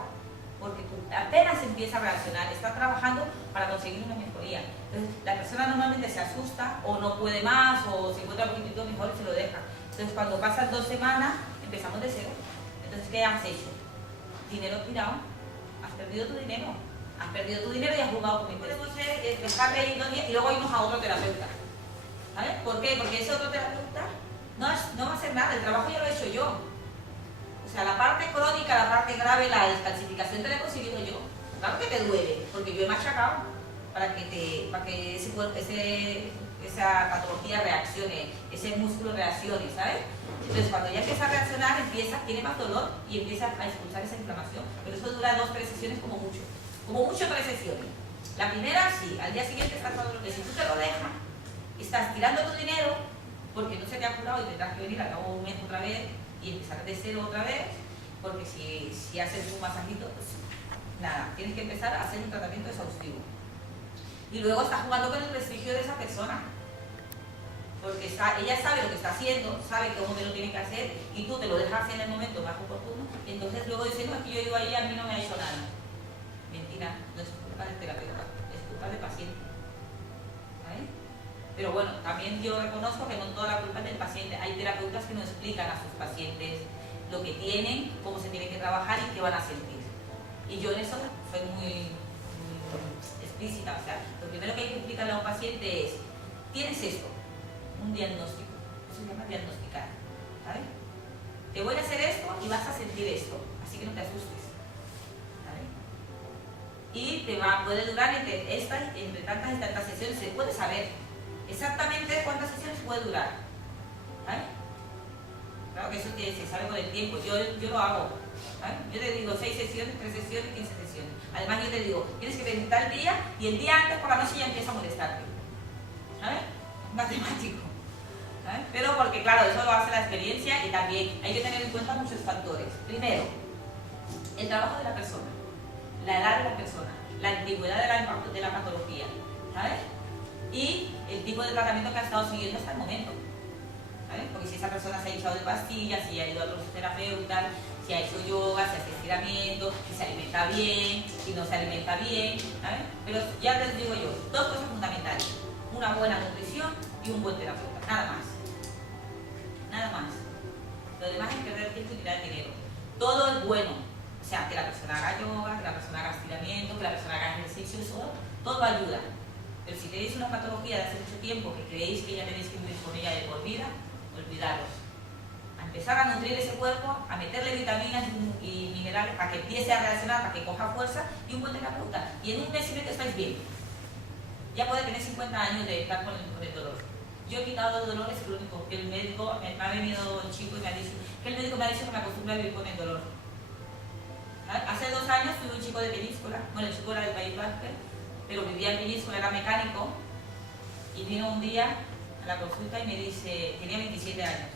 Porque tú apenas empieza a reaccionar, está trabajando para conseguir una mejoría. Entonces, la persona normalmente se asusta o no puede más o se encuentra un poquitito mejor y se lo deja. Entonces, cuando pasan 2 semanas, empezamos de cero. Entonces, ¿qué has hecho? Dinero tirado. Has perdido tu dinero. Has perdido tu dinero y has jugado con mi dinero. Podemos dejar de ir 2 días y luego irnos a otro terapeuta. ¿Sabes? ¿Por qué? Porque ese otro terapeuta no va a hacer nada, el trabajo ya lo he hecho yo. O sea, la parte crónica, la parte grave, la descalcificación te la he conseguido yo. Claro que te duele, porque yo he machacado para que esa patología reaccione, ese músculo reaccione, ¿sabes? Entonces, cuando ya empieza a reaccionar, tiene más dolor y empieza a expulsar esa inflamación. Pero eso dura 2 o 3 sesiones como mucho. Como mucho 3 sesiones. La primera sí, al día siguiente estás todo lo que si tú te lo dejas, estás tirando tu dinero porque no se te ha curado y tendrás que venir al cabo de un mes otra vez y empezar de cero otra vez, porque si haces un masajito, pues nada, tienes que empezar a hacer un tratamiento exhaustivo. Y luego estás jugando con el prestigio de esa persona, porque ella sabe lo que está haciendo, sabe cómo te lo tiene que hacer y tú te lo dejas hacer en el momento más oportuno, y entonces luego dices, no, es que yo he ido ahí y a mí no me ha hecho nada. Mentira, no es culpa del terapeuta, es culpa del paciente. ¿Vale? Pero bueno, también yo reconozco que no toda la culpa es del paciente. Hay terapeutas que no explican a sus pacientes lo que tienen, cómo se tienen que trabajar y qué van a sentir. Y yo en eso soy muy explícita. O sea, lo primero que hay que explicarle a un paciente es, tienes esto, un diagnóstico. Eso se llama diagnosticar. ¿Sabes? Te voy a hacer esto y vas a sentir esto. Así que no te asustes. ¿Sabes? Y puede durar entre tantas y tantas sesiones. Se puede saber exactamente cuántas sesiones puede durar. ¿Vale? Claro que eso se sabe con el tiempo. Yo lo hago. ¿Vale? Yo te digo 6 sesiones, 3 sesiones, 15 sesiones. Además yo te digo, tienes que venir tal día y el día antes por la noche ya empieza a molestarte. ¿Sabes? Matemático. ¿Sabes? Pero porque claro, eso lo hace la experiencia y también hay que tener en cuenta muchos factores. Primero, el trabajo de la persona, la edad de la persona, la antigüedad de la patología. ¿Sabes? Y el tipo de tratamiento que ha estado siguiendo hasta el momento. ¿Vale? Porque si esa persona se ha echado de pastillas, si ha ido a otros terapeutas, si ha hecho yoga, si hace estiramiento, si se alimenta bien, si no se alimenta bien. ¿Vale? Pero ya les digo yo, 2 cosas fundamentales: una buena nutrición y un buen terapeuta. Nada más. Nada más. Lo demás es perder tiempo y tirar el dinero. Todo es bueno. O sea, que la persona haga yoga, que la persona haga estiramiento, que la persona haga ejercicio, todo ayuda. Pero si tenéis una patología de hace mucho tiempo que creéis que ya tenéis que vivir con ella de por vida, olvidaros. A empezar a nutrir ese cuerpo, a meterle vitaminas y minerales para que empiece a reaccionar, para que coja fuerza, y un buen terapeuta. Y en un mes y medio estáis bien. Ya puede tener 50 años de estar con el dolor. Yo he quitado los dolores, el único que el médico, me ha venido el chico y me ha dicho que el médico me ha dicho que me acostumbra a vivir con el dolor. Hace 2 años tuve un chico de Penínscola, bueno, el chico era del País Vasco, pero vivía en Penínscola, era mecánico, y vino un día a la consulta y me dice, tenía 27 años,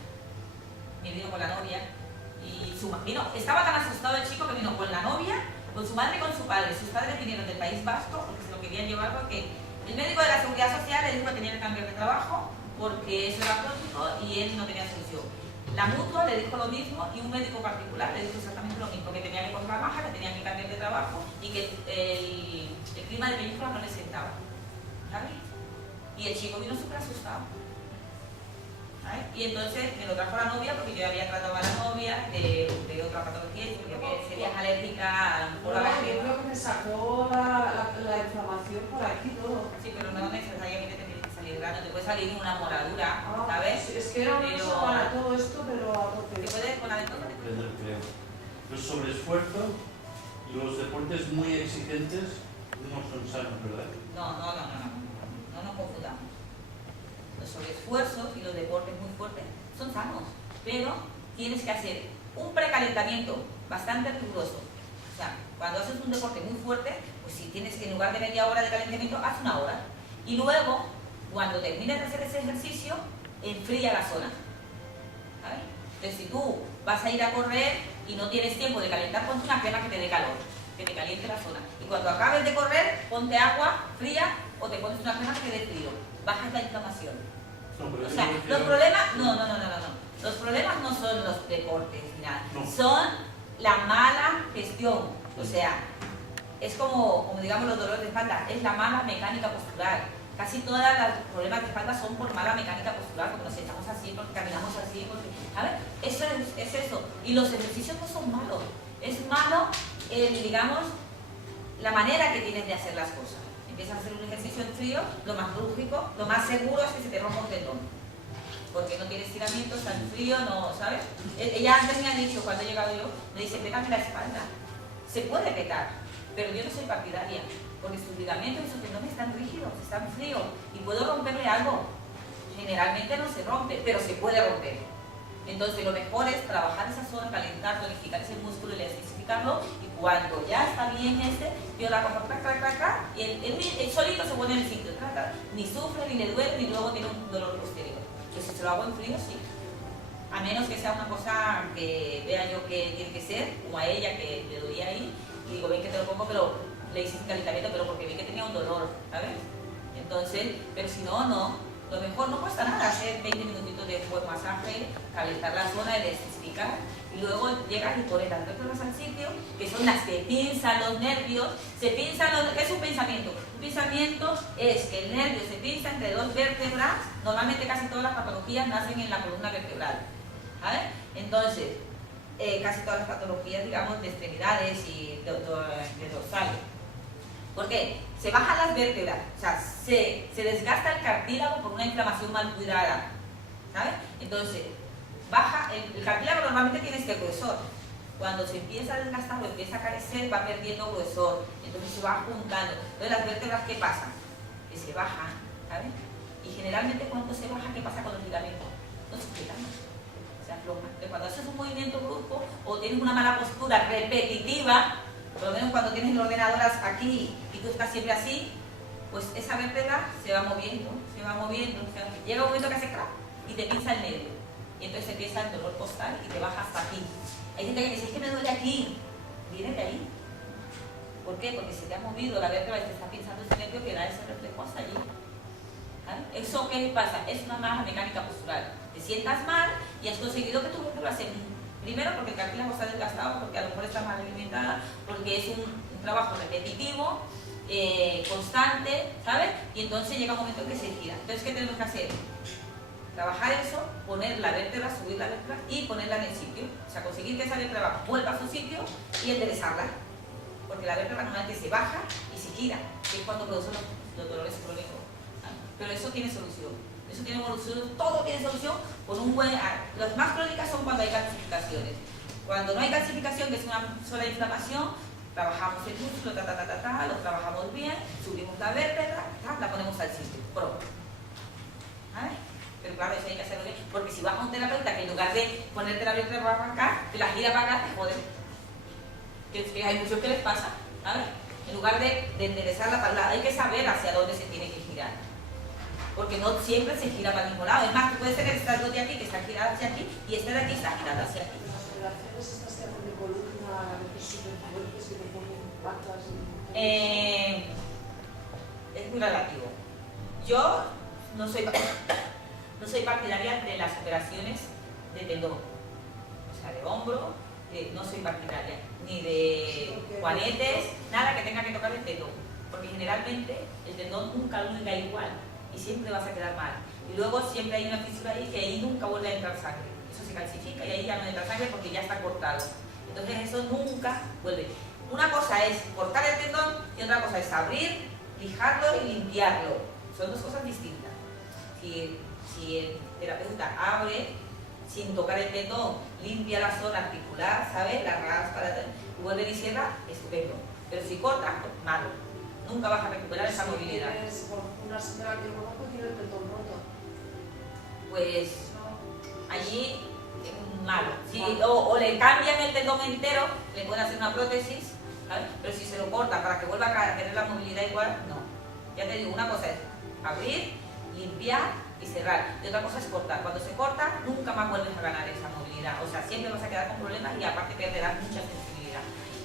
me vino con la novia, y estaba tan asustado el chico que vino con la novia, con su madre y con su padre. Sus padres vinieron del País Vasco porque se lo querían llevar, porque el médico de la Seguridad Social le dijo que tenía que cambiar de trabajo porque eso era crónico y él no tenía solución. La mutua le dijo lo mismo y un médico particular le dijo exactamente lo mismo, que tenía que coger la maja, que tenía que cambiar de trabajo y que el clima de Penínscola no le sentaba. ¿Sabes? Y el chico vino súper asustado. ¿Sabes? Y entonces me lo trajo la novia porque yo había tratado a la novia de otra patología y porque serías alérgica a Bueno, yo creo que me sacó la inflamación por aquí todo. Sí, pero no necesariamente te tiene que salir grano, te puede salir una moradura, ¿sabes? Es que era una semana todo esto, pero a tope. Te puede poner de todo. Los sobreesfuerzo y los deportes muy exigentes no son sanos, ¿verdad? No nos confundamos. Los sobreesfuerzos y los deportes muy fuertes son sanos, pero tienes que hacer un precalentamiento bastante riguroso. O sea, cuando haces un deporte muy fuerte, pues si tienes que en lugar de media hora de calentamiento, haz 1 hora. Y luego Cuando termines de hacer ese ejercicio, enfría la zona. ¿Sabes? Entonces, si tú vas a ir a correr y no tienes tiempo de calentar, ponte una crema que te dé calor, que te caliente la zona. Y cuando acabes de correr, ponte agua fría o te pones una crema que te dé frío. Bajas la inflamación. No, pero O eso sea, me refiero- los problemas, no. Los problemas no son los deportes ni nada, No. son la mala gestión. O sea, es como digamos los dolores de espalda, es la mala mecánica postural. Casi todos los problemas de espalda son por mala mecánica postural, porque nos sentamos así, porque caminamos así, porque, ¿sabes? Eso es eso. Y los ejercicios no son malos. Es malo, digamos, la manera que tienes de hacer las cosas. Empiezas a hacer un ejercicio en frío, lo más lógico, lo más seguro es que se te rompa un tendón. Porque no tienes estiramiento, está en frío, no, ¿sabes? Ella antes me ha dicho, cuando he llegado yo, me dice, pétame la espalda. Se puede petar, pero yo no soy partidaria, porque sus ligamentos y sus tendones están rígidos, están fríos, y puedo romperle algo. Generalmente no se rompe, pero se puede romper. Entonces lo mejor es trabajar esa zona, calentar, tonificar ese músculo y elasticizarlo, y cuando ya está bien yo la hago y él solito se pone en el sitio, ni sufre, ni le duele, ni luego tiene un dolor posterior. Pues si se lo hago en frío, sí. A menos que sea una cosa que vea yo que tiene que ser, como a ella que le dolía ahí, y digo, ven que te lo pongo, pero le hice un calentamiento, pero porque vi que tenía un dolor, ¿sabes? Entonces, pero si no, no. Lo mejor no cuesta nada hacer 20 minutitos de buen masaje, calentar la zona, electrificar, y luego llegas y pones las vértebras al sitio, que son las que pinzan los nervios. Se pinzan los, ¿qué es un pensamiento? Un pensamiento es que el nervio se pinza entre dos vértebras. Normalmente casi todas las patologías nacen en la columna vertebral, ¿sabes? Entonces, casi todas las patologías, digamos, de extremidades y de dorsales. ¿Por qué? Se bajan las vértebras, o sea, se desgasta el cartílago por una inflamación mal cuidada, ¿sabes? Entonces, baja, el cartílago normalmente tiene este gruesor. Cuando se empieza a desgastar o empieza a carecer, va perdiendo gruesor, entonces se va juntando. Entonces, las vértebras, ¿qué pasa? Que se bajan, ¿sabes? Y generalmente cuando se baja, ¿qué pasa con los ligamentos? No se quitan, se aflojan. Entonces, cuando haces un movimiento brusco o tienes una mala postura repetitiva, por lo menos cuando tienes el ordenador aquí y tú estás siempre así, pues esa vértebra se va moviendo, llega un momento que hace crack y te pinza el nervio, y entonces empieza el dolor postal y te baja hasta aquí. Hay gente que dice, es que me duele aquí, viene de ahí. ¿Por qué? Porque se te ha movido la vértebra y te está pinzando ese nervio que da ese reflejo hasta allí. ¿Vale? ¿Eso qué pasa? Es una mala mecánica postural. Te sientas mal y has conseguido que tu vértebra se... Primero porque el cartílago está desgastado, porque a lo mejor está mal alimentada, porque es un trabajo repetitivo, constante, ¿sabes? Y entonces llega un momento en que se gira. Entonces, ¿qué tenemos que hacer? Trabajar eso, poner la vértebra, subir la vértebra y ponerla en el sitio. O sea, conseguir que esa vértebra vuelva a su sitio y enderezarla. Porque la vértebra normalmente se baja y se gira, que es cuando producen los dolores crónicos. ¿Sabes? Pero eso tiene solución. Eso tiene solución, todo tiene solución con un buen... Las más crónicas son cuando hay calcificaciones. Cuando no hay calcificación, que es una sola inflamación, trabajamos el músculo, lo trabajamos bien, subimos la vértebra, la ponemos al sitio. ¿Vale? Pero claro, eso hay que hacerlo bien, porque si vas a un terapeuta que en lugar de ponerte la vértebra para acá, te la gira para acá, te joden. Que hay muchos que les pasa, ¿sabes? En lugar de enderezarla para el lado, hay que saber hacia dónde se tiene que girar. Porque no siempre se gira para el mismo lado. Es más, puede ser que estas dos de aquí que están giradas hacia aquí y esta de aquí está girada hacia aquí. Las operaciones estas que hacen de columna, a veces súper fuertes, que te ponen placas Es muy relativo. Yo no soy partidaria de las operaciones de tendón. O sea, de hombro, no soy partidaria. Ni de juanetes, nada que tenga que tocar el tendón. Porque generalmente el tendón nunca lo llega igual. Y siempre vas a quedar mal. Y luego siempre hay una fisura ahí que ahí nunca vuelve a entrar sangre. Eso se calcifica y ahí ya no entra sangre porque ya está cortado. Entonces eso nunca vuelve. Una cosa es cortar el tendón y otra cosa es abrir, lijarlo y limpiarlo. Son dos cosas distintas. Si el terapeuta abre sin tocar el tendón, limpia la zona articular, ¿sabes? La raspa, y vuelve y cierra, estupendo. Pero si corta, pues malo. Nunca vas a recuperar esa movilidad. Una señora que conozco tiene el tendón roto. Pues allí malo. O le cambian el tendón entero, le pueden hacer una prótesis, ¿sabes? Pero si se lo corta para que vuelva a tener la movilidad igual, no. Ya te digo, una cosa es abrir, limpiar y cerrar. Y otra cosa es cortar. Cuando se corta, nunca más vuelves a ganar esa movilidad. O sea, siempre vas a quedar con problemas y aparte perderás mucha sensibilidad.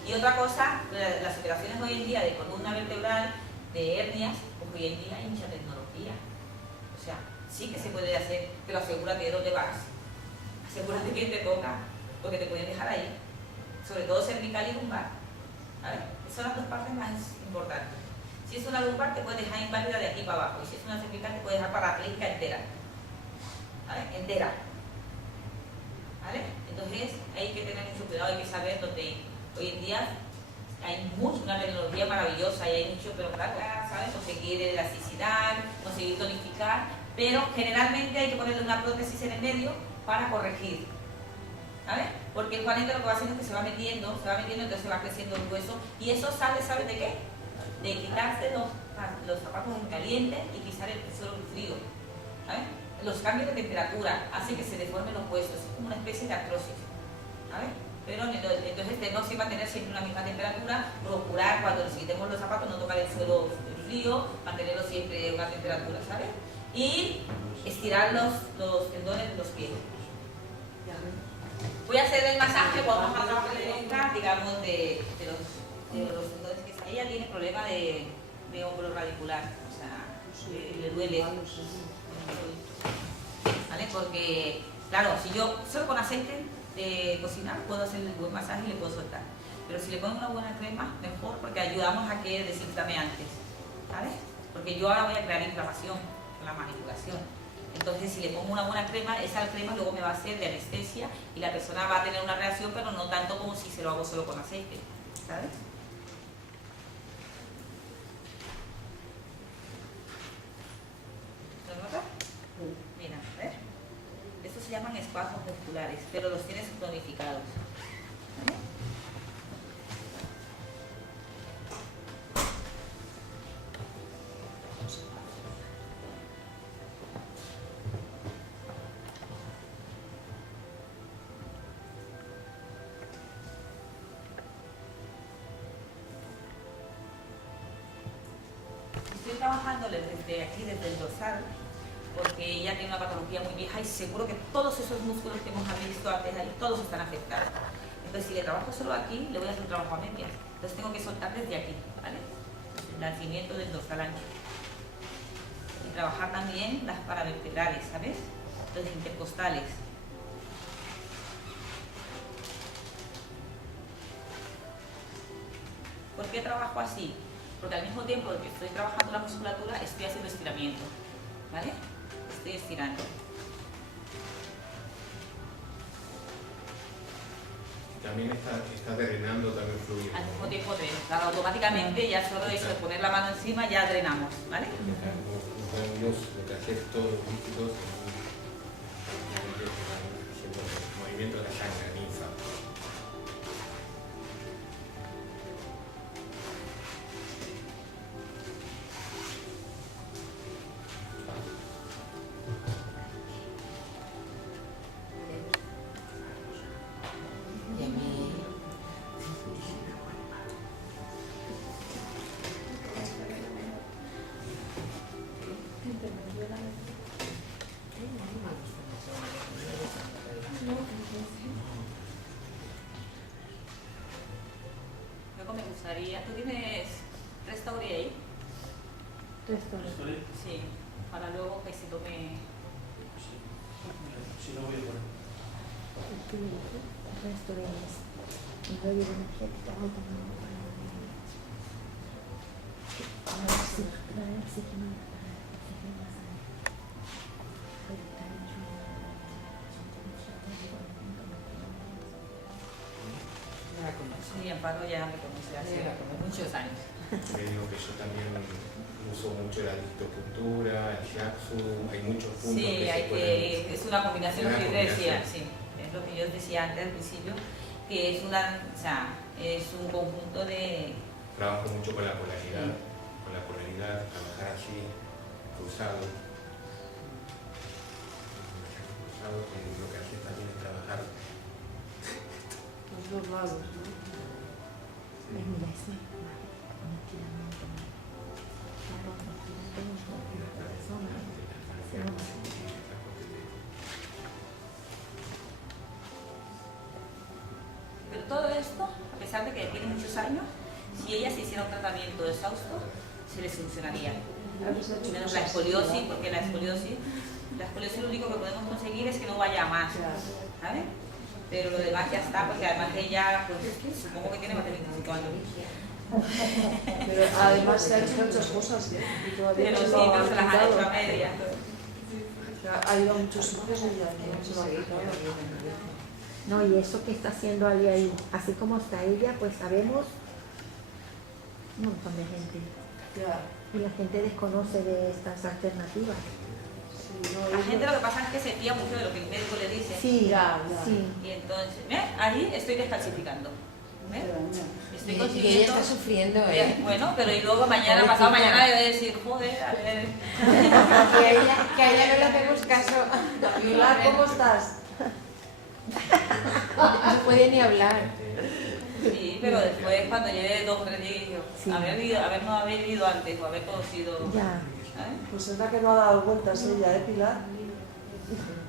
Y otra cosa, las operaciones hoy en día de columna vertebral, de hernias, pues hoy en día hay mucha tecnología. O sea, sí que se puede hacer, pero asegúrate de dónde vas. Asegúrate que te toca, porque te pueden dejar ahí. Sobre todo cervical y lumbar. ¿Vale? Son las dos partes más importantes. Si es una lumbar, te puedes dejar inválida de aquí para abajo. Y si es una cervical, te puedes dejar parapléjica entera. ¿Vale? Entera. ¿Vale? Entonces, hay que tener mucho cuidado, hay que saber dónde ir. Hoy en día hay una tecnología maravillosa y hay mucho, pero claro, ¿sabes? Conseguir elasticidad, conseguir tonificar, pero generalmente hay que ponerle una prótesis en el medio para corregir. ¿Sabes? Porque el juanete lo que va haciendo es que se va metiendo, entonces se va creciendo el hueso. Y eso ¿sabes de qué? De quitarse los zapatos en caliente y pisar el suelo en frío. ¿Sabes? Los cambios de temperatura hacen que se deformen los huesos, es como una especie de artrosis. ¿Sabes? Pero entonces tenemos que mantener siempre una misma temperatura, procurar cuando nos quitemos los zapatos no tocar el suelo frío, mantenerlo siempre a una temperatura, ¿sabes? Y estirar los tendones de los pies. Voy a hacer el masaje, vamos a trabajar, digamos, de los tendones que está. Ella tiene problema de hombro radicular, o sea, le duele. ¿Vale? Porque, claro, si yo solo con aceite de cocinar puedo hacer el buen masaje y le puedo soltar. Pero si le pongo una buena crema, mejor, porque ayudamos a que desinflame antes. ¿Vale? Porque yo ahora voy a crear inflamación con la manipulación. Entonces, si le pongo una buena crema, esa crema luego me va a hacer de anestesia y la persona va a tener una reacción, pero no tanto como si se lo hago solo con aceite. ¿Sabes? ¿Lo notas? Mira, a ver. Estos se llaman espasmos musculares, pero los tienes tonificados. ¿Vale? Estoy trabajándole desde aquí, desde el dorsal, porque ella tiene una patología muy vieja y seguro que todos esos músculos que hemos visto antes ahí, todos están afectados. Entonces, si le trabajo solo aquí, le voy a hacer un trabajo a medias. Entonces, tengo que soltar desde aquí, ¿vale? El nacimiento del dorsal ancho. Y trabajar también las paravertebrales, ¿sabes? Los intercostales. ¿Por qué trabajo así? Porque al mismo tiempo que estoy trabajando la musculatura, estoy haciendo estiramiento, ¿vale? Estoy estirando. También está drenando también fluido. Al mismo tiempo dreno. Claro, automáticamente ya solo eso de poner la mano encima ya drenamos, ¿vale? Los ganglios, lo que hace todos los líquidos, haciendo movimiento de la sangre, ninfa. Luego me gustaría, ¿tú tienes Restauri ahí? ¿Estoy? Sí, para luego que se tome. Si no voy a poner. Sí, Amparo ya me conoce hace muchos años. Me digo que yo también uso mucho la distocultura, el shiatsu, hay muchos puntos Sí, que hay se pueden... que, es una combinación, Una lo que yo te decía, combinación. sí, es lo que yo decía antes al principio, que es es un conjunto de. Trabajo mucho con la polaridad, trabajar así, cruzado. Cruzado, que lo que hace también es trabajar. Los dos lados, ¿no? Pero todo esto, a pesar de que tiene muchos años, si ella se hiciera un tratamiento exhausto, se le solucionaría. Menos la escoliosis, porque la escoliosis lo único que podemos conseguir es que no vaya a más, ¿sabes? Pero lo demás ya está, porque además ella, pues supongo que tiene más de 25 años. Pero además se han hecho muchas cosas, ¿eh? Y todavía Pero no sí, se lo no han se las ha hecho a quitado. media. Ha ido a muchos sitios y ya no se lo ha quitado. No, y eso que está haciendo Ali ahí, así como está ella, pues sabemos un montón de gente. Ya. Y la gente desconoce de estas alternativas. Sí, no, La yo- gente lo que pasa es que se fía mucho de lo que el médico le dice. Sí, Ya. sí. Y entonces, ahí estoy descalcificando. ¿Ves? Estoy Y ella consiguiendo. está sufriendo, Bien, bueno, pero y luego mañana, pasado mañana, le voy a decir, joder, a ver. que a ella no le hacemos caso. Pilar, ¿cómo estás? No puede ni hablar. Sí, pero después, cuando lleve 2 o 3 días, digo, Sí. no haber ido antes o haber conocido. Ya. ¿Sabes? Pues es la que no ha dado vueltas ella, ¿eh, Pilar?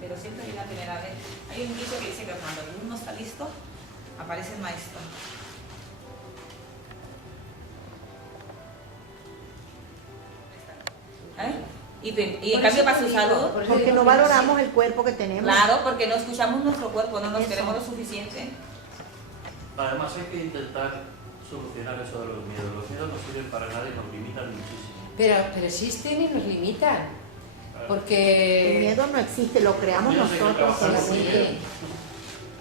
Pero siempre hay la primera vez. Hay un dicho que dice que cuando el alumno está listo, aparece el maestro. ¿Sabes? Y en cambio para su salud, Porque no valoramos el cuerpo que tenemos. claro, porque no escuchamos nuestro cuerpo, no nos queremos lo suficiente. Además hay que intentar solucionar eso de los miedos. Los miedos no sirven para nada y nos limitan muchísimo. Pero existen y nos limitan. El Porque... miedo no existe, lo creamos Yo sé que nosotros trabajar con la con mente. miedo.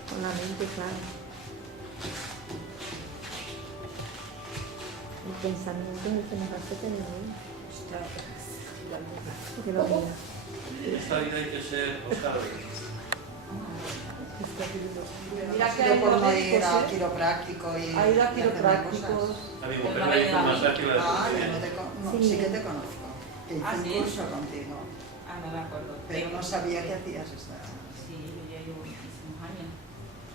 Con la mente, claro. El pensamiento es el que nos hace tener miedo. Que lo diga. En esta vida hay que ser Oscar. Mira que Yo hay por no ir médicos, a ¿eh? quiropráctico y Ha ido a y hacerme quiroprácticos. cosas. A mi Pero mujer no me me hizo digas. un masaje y la Ah, yo descubrí. no te no, Sí. sí que te conozco. Que hice Ah, un ¿sí? curso contigo, Ah, no me acuerdo. pero no sabía que hacías esta. Sí, yo ya llevo muchísimos años.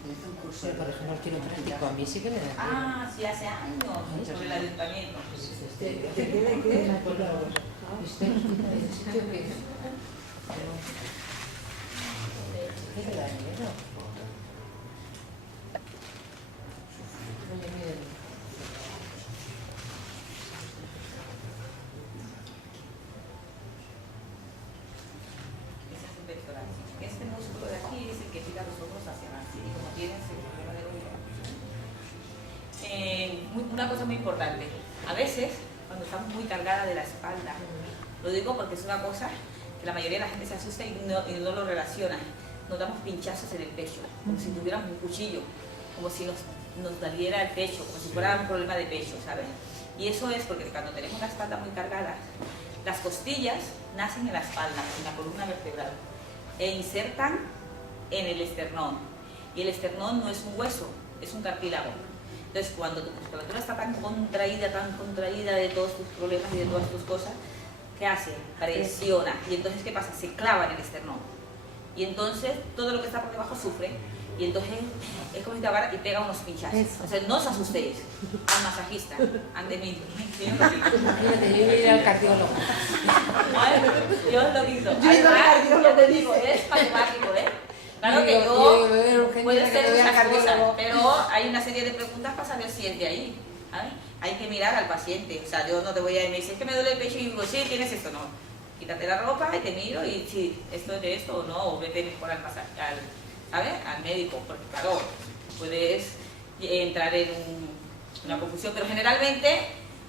Hice un curso. Pero, por ejemplo, el quiropráctico a mí sí que me da miedo. Ah, sí, hace años, sobre el ayuntamiento. ¿Te quede qué? ¿Viste? ¿El sitio que es? ¿Qué te da miedo? Oye, mira. Ese es el pectoral. Este músculo de aquí es el que tira los ojos hacia adelante. Y como tienes el problema del ojo. Una cosa muy importante. A veces, cuando estamos muy cargadas de la espalda, lo digo porque es una cosa que la mayoría de la gente se asusta y no lo relaciona. Nos damos pinchazos en el pecho, como si tuviéramos un cuchillo, como si nos doliera el pecho, como si fuera un problema de pecho, ¿sabes? Y eso es porque cuando tenemos la espalda muy cargada, las costillas nacen en la espalda, en la columna vertebral, e insertan en el esternón. Y el esternón no es un hueso, es un cartílago. Entonces, cuando tu musculatura está tan contraída de todos tus problemas y de todas tus cosas, ¿qué hace? Presiona. Y entonces, ¿qué pasa? Se clava en el esternón. Y entonces, todo lo que está por debajo sufre. Y entonces, es como si te agarra y pega unos pinchazos. Eso. O sea, no os asustéis. Al masajista, ante mí. Imagínate, yo iba a ir al cardiólogo. Yo os lo digo. Yo he ido al Además, cardiólogo, ya te dice. digo, es matemático, ¿eh? Claro que Digo, yo... urgente Puede que ser te vea muchas al cosas, cardiólogo. pero hay una serie de preguntas para saber si es de ahí. ¿Sabes? Hay que mirar al paciente. O sea, yo no te voy a ir y me dices que me duele el pecho y digo, sí, tienes esto, no. Quítate la ropa y te miro y si esto es de esto o no, o vete mejor al masaje, ¿sabes? Al médico, porque claro, puedes entrar en una confusión, pero generalmente,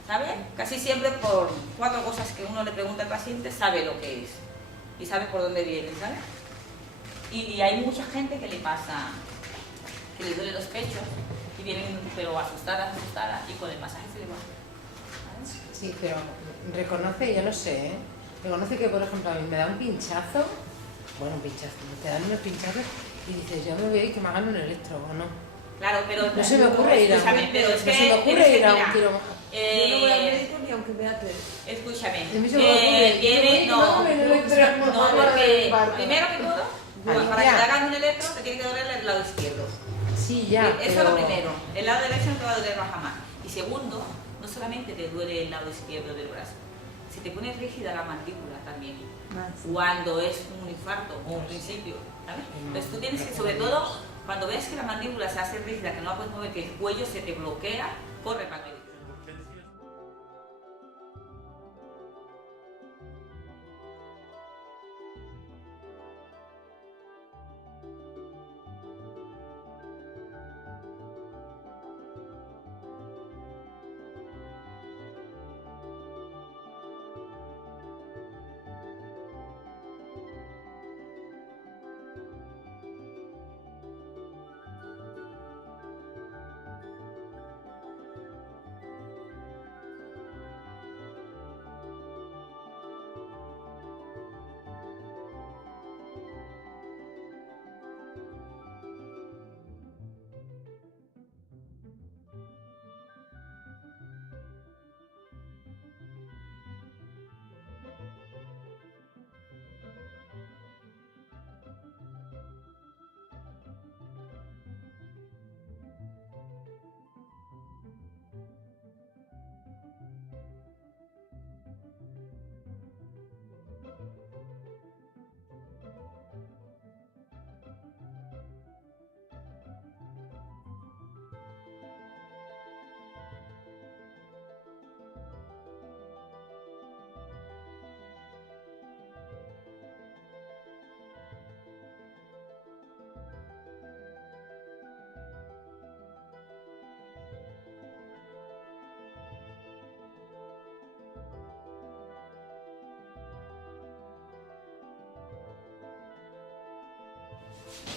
¿sabes? Casi siempre por 4 cosas que uno le pregunta al paciente, sabe lo que es y sabe por dónde viene, ¿sabes? Y hay mucha gente que le pasa, que le duele los pechos y vienen pero asustadas y con el masaje se le va. ¿Sabes? Sí, pero reconoce, yo no sé, ¿eh? Reconoce que, por ejemplo, a mí me da un pinchazo, bueno, un pinchazo, te dan unos pinchazos y dices, yo me voy a ir que me hagan un electro, ¿o no? Claro, pero No se me ocurre ir a escúchame, pero es no que se me ocurre tienes que ir a un mirar. quirófano. Yo no voy al médico ni aunque me ate. Escúchame, A mí se me ocurre, viene, yo no, me voy a ir a un electro. no, porque primero que todo, Vale, para que ya. te hagan un electro te tiene que doler el lado izquierdo. Sí, ya, Eso es pero... lo primero, el lado derecho no te va a doler jamás. Y segundo, no solamente te duele el lado izquierdo del brazo, se te pone rígida la mandíbula también. Más. Cuando es un infarto o un principio, ¿sabes? Entonces tú tienes que, sobre todo, cuando ves que la mandíbula se hace rígida, que no la puedes mover, que el cuello se te bloquea, corre para el médico.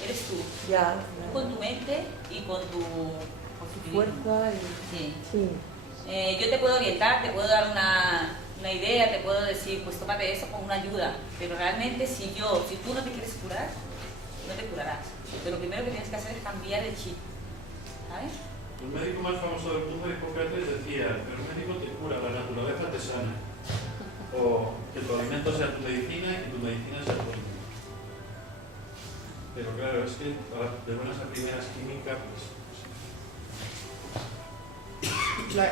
Eres tú. Ya, Tú con tu mente y con tu positivismo. fuerza y... Sí. Sí. Yo te puedo orientar, te puedo dar una idea, te puedo decir, pues tómate eso como una ayuda. Pero realmente si tú no te quieres curar, no te curarás. Pero lo primero que tienes que hacer es cambiar el chip. ¿Sabes? El médico más famoso del mundo, Hipócrates, decía, pero el médico te cura, la naturaleza te sana. O que tu alimento sea tu medicina y que tu medicina sea tu alimento. Pero claro, es que de buenas a primeras química, pues...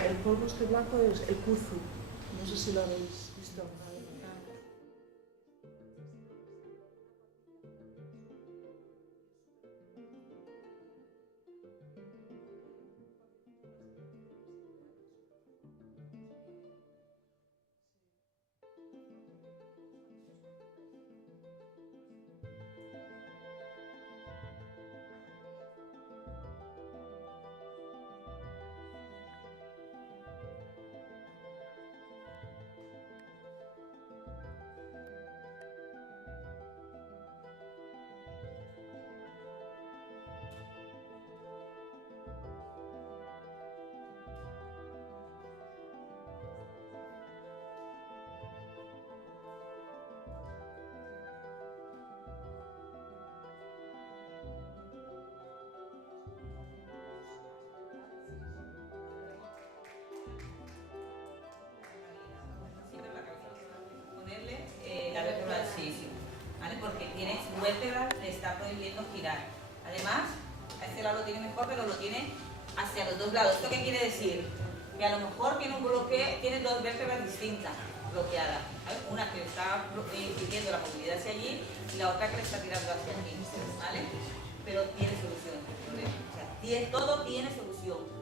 El polvo este blanco es el kuzu. No sé si lo habéis visto. Ponerle la vértebra del sisio, ¿vale? Porque tienes su vértebra, le está prohibiendo girar. Además, a este lado lo tiene mejor, pero lo tiene hacia los dos lados. ¿Esto qué quiere decir? Que a lo mejor tiene un bloqueo, tiene dos vértebras distintas bloqueadas. ¿Vale? Una que le está impidiendo la movilidad hacia allí y la otra que le está tirando hacia aquí, ¿vale? Pero tiene solución el problema. O sea, todo tiene solución.